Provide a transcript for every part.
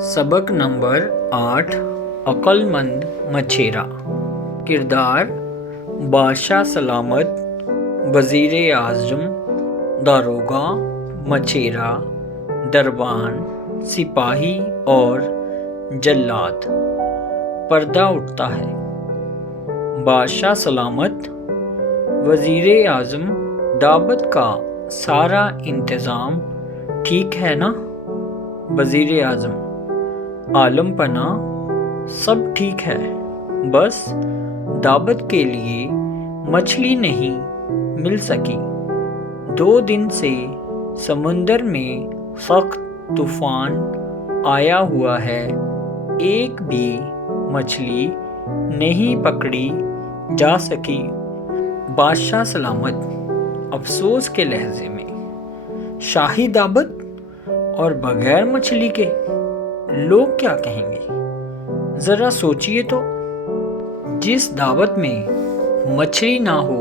सबक नंबर 8 अक्लमंद मछेरा। किरदार बादशाह सलामत, वज़ीर आज़म, दारोगा, मछेरा, दरबान, सिपाही और जल्लाद। पर्दा उठता है। बादशाह सलामत, वज़ीर आज़म, दावत का सारा इंतज़ाम ठीक है ना? वज़ीर आज़म, आलम पना, सब ठीक है, बस दावत के लिए मछली नहीं मिल सकी। 2 दिन से समुंदर में सख्त तूफान आया हुआ है, एक भी मछली नहीं पकड़ी जा सकी। बादशाह सलामत अफसोस के लहजे में, शाही दावत और बगैर मछली के लोग क्या कहेंगे? जरा सोचिए तो, जिस दावत में मछली ना हो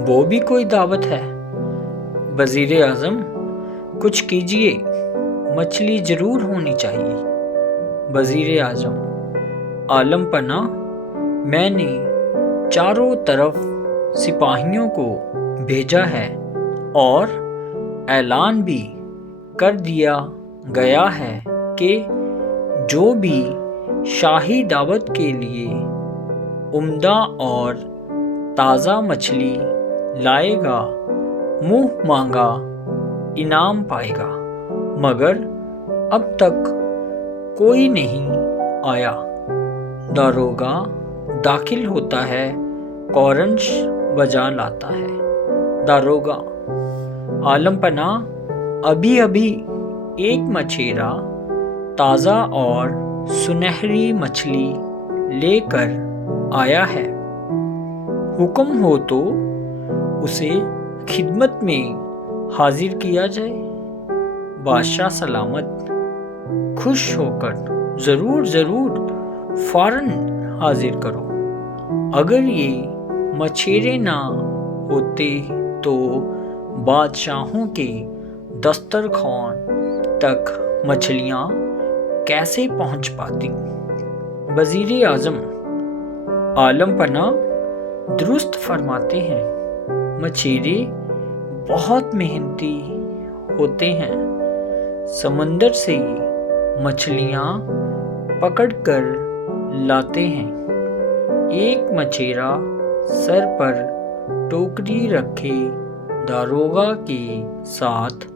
वो भी कोई दावत है। वज़ीर आज़म, कुछ कीजिए, मछली जरूर होनी चाहिए। वज़ीर आज़म, आलम पना, मैंने चारों तरफ सिपाहियों को भेजा है और ऐलान भी कर दिया गया है कि जो भी शाही दावत के लिए उम्दा और ताज़ा मछली लाएगा मुंह मांगा इनाम पाएगा, मगर अब तक कोई नहीं आया। दारोगा दाखिल होता है, कॉरंश बजा लाता है। दारोगा, आलम पना, अभी अभी एक मछेरा ताज़ा और सुनहरी मछली लेकर आया है, हुक्म हो तो उसे खिदमत में हाजिर किया जाए। बादशाह सलामत खुश होकर, ज़रूर ज़रूर, फ़ौरन हाजिर करो। अगर ये मछेरे ना होते तो बादशाहों के दस्तरखान तक मछलियाँ कैसे पहुँच पाती? वज़ीर आज़म, आलम पना दुरुस्त फरमाते हैं, मछेरे बहुत मेहनती होते हैं, समंदर से मछलियाँ पकड़कर लाते हैं। एक मछेरा सर पर टोकरी रखे दारोगा के साथ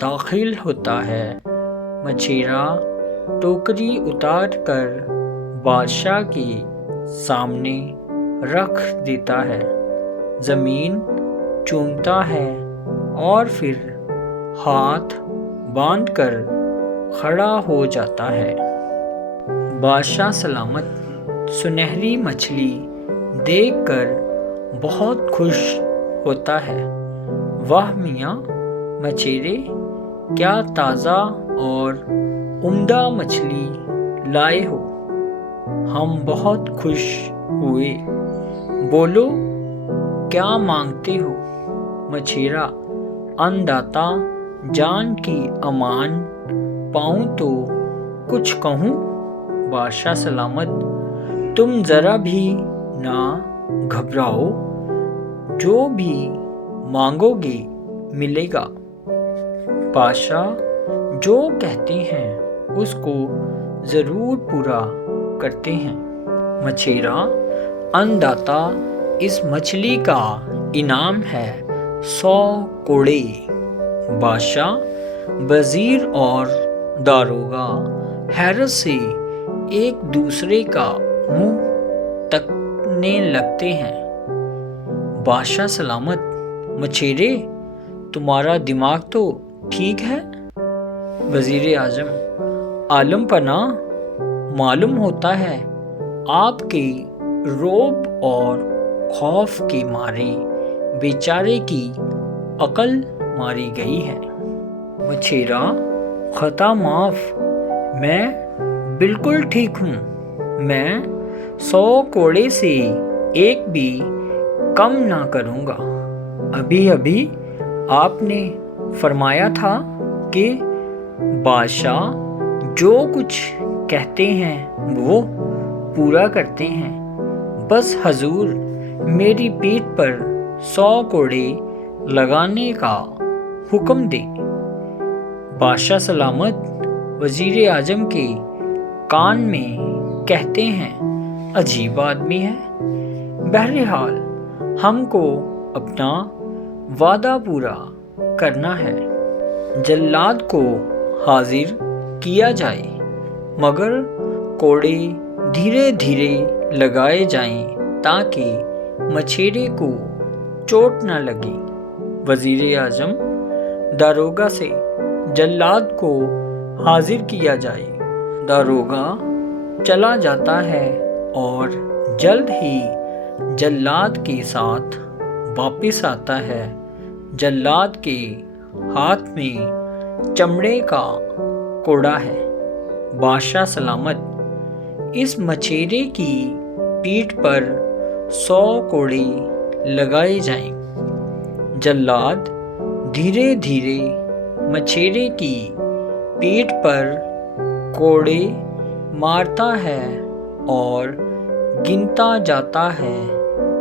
दाखिल होता है। मछेरा टोकरी उतार कर बादशाह के सामने रख देता है, ज़मीन चूमता है और फिर हाथ बांधकर खड़ा हो जाता है। बादशाह सलामत सुनहरी मछली देखकर बहुत खुश होता है। वाह मियाँ मछेरे, क्या ताज़ा और उम्दा मछली लाए हो, हम बहुत खुश हुए। बोलो क्या मांगते हो? मछेरा, अन्नदाता जान की अमान पाऊँ तो कुछ कहूँ? बादशाह सलामत, तुम ज़रा भी ना घबराओ, जो भी मांगोगे मिलेगा। बादशाह जो कहते हैं उसको ज़रूर पूरा करते हैं। मछेरा, अन्नदाता, इस मछली का इनाम है 100 कोड़े। बादशाह, वज़ीर और दारोगा हैरत से एक दूसरे का मुंह तकने लगते हैं। बादशाह सलामत, मछेरे, तुम्हारा दिमाग तो ठीक है? वज़ीर आज़म, आलम पना, मालूम होता है आपके रोब और खौफ के मारे बेचारे की अकल मारी गई है। मछेरा, खता माफ़, मैं बिल्कुल ठीक हूँ, मैं 100 कोड़े से एक भी कम ना करूँगा। अभी अभी आपने फरमाया था कि बादशाह जो कुछ کہتے ہیں وہ پورا کرتے ہیں۔ بس حضور میری پیٹھ پر 100 کوڑے لگانے کا حکم دے۔ بادشاہ سلامت وزیر اعظم کے کان میں کہتے ہیں عجیب آدمی ہے، بہرحال ہم کو اپنا وعدہ پورا کرنا ہے۔ جلاد کو حاضر کیا جائے مگر کوڑے دھیرے دھیرے لگائے جائیں تاکہ مچھیرے کو چوٹ نہ لگے۔ وزیر اعظم داروغہ سے جلاد کو حاضر کیا جائے۔ داروغہ چلا جاتا ہے اور جلد ہی جلاد کے ساتھ واپس آتا ہے۔ جلاد کے ہاتھ میں چمڑے کا کوڑا ہے۔ بادشاہ سلامت اس مچھیرے کی پیٹھ پر 100 کوڑے لگائے جائیں۔ جلاد دھیرے دھیرے مچھیرے کی پیٹھ پر کوڑے مارتا ہے اور گنتا جاتا ہے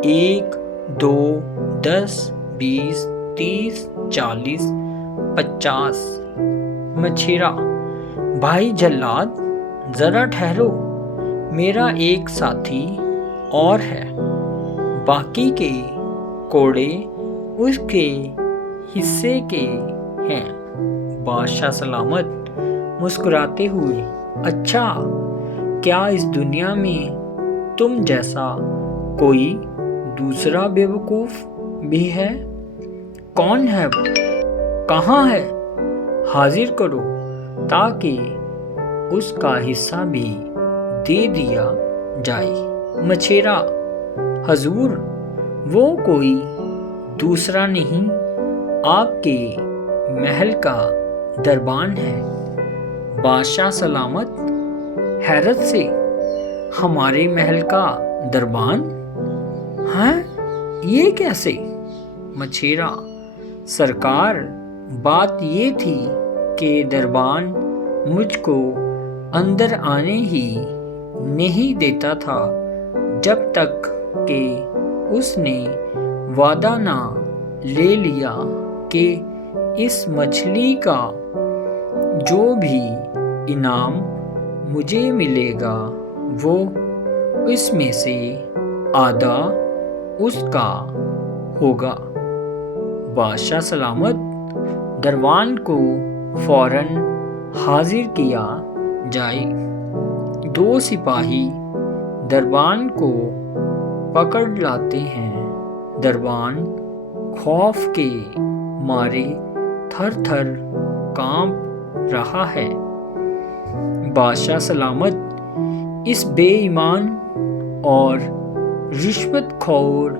1 2 10 20 30 40 50۔ مچھیرا: بھائی جلاد ذرا ٹھہرو، میرا ایک ساتھی اور ہے، باقی کے کوڑے اس کے حصے کے ہیں۔ بادشاہ سلامت مسکراتے ہوئے: اچھا، کیا اس دنیا میں تم جیسا کوئی دوسرا بیوقوف بھی ہے؟ کون ہے وہ؟ کہاں ہے؟ حاضر کرو تاکہ اس کا حصہ بھی دے دیا جائے۔ مچھیرا: حضور وہ کوئی دوسرا نہیں، آپ کے محل کا دربان ہے۔ بادشاہ سلامت حیرت سے: ہمارے محل کا دربان؟ ہاں، یہ کیسے؟ مچھیرا: سرکار، بات یہ تھی کہ دربان مجھ کو اندر آنے ہی نہیں دیتا تھا جب تک کہ اس نے وعدہ نہ لے لیا کہ اس مچھلی کا جو بھی انعام مجھے ملے گا وہ اس میں سے آدھا اس کا ہوگا۔ بادشاہ سلامت دربان کو فوراً حاضر کیا جائے۔ 2 سپاہی دربان کو پکڑ لاتے ہیں۔ دربان خوف کے مارے تھر تھر کانپ رہا ہے۔ بادشاہ سلامت اس بے ایمان اور رشوت خور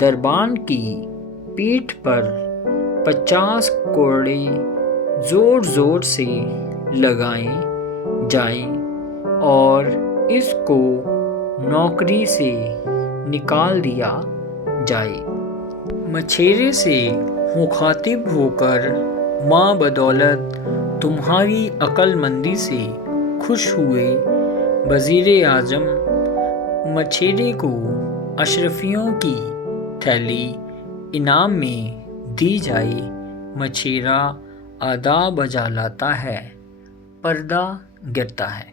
دربان کی پیٹھ پر 50 کوڑے زور زور سے لگائے جائیں اور اس کو نوکری سے نکال دیا جائے۔ مچھیرے سے مخاطب ہو کر ماں بدولت تمہاری عقل مندی سے خوش ہوئے وزیر اعظم مچھیرے کو اشرفیوں کی تھیلی انعام میں دی جائے۔ مچھیرا ادا بجا لاتا ہے، پردہ گرتا ہے۔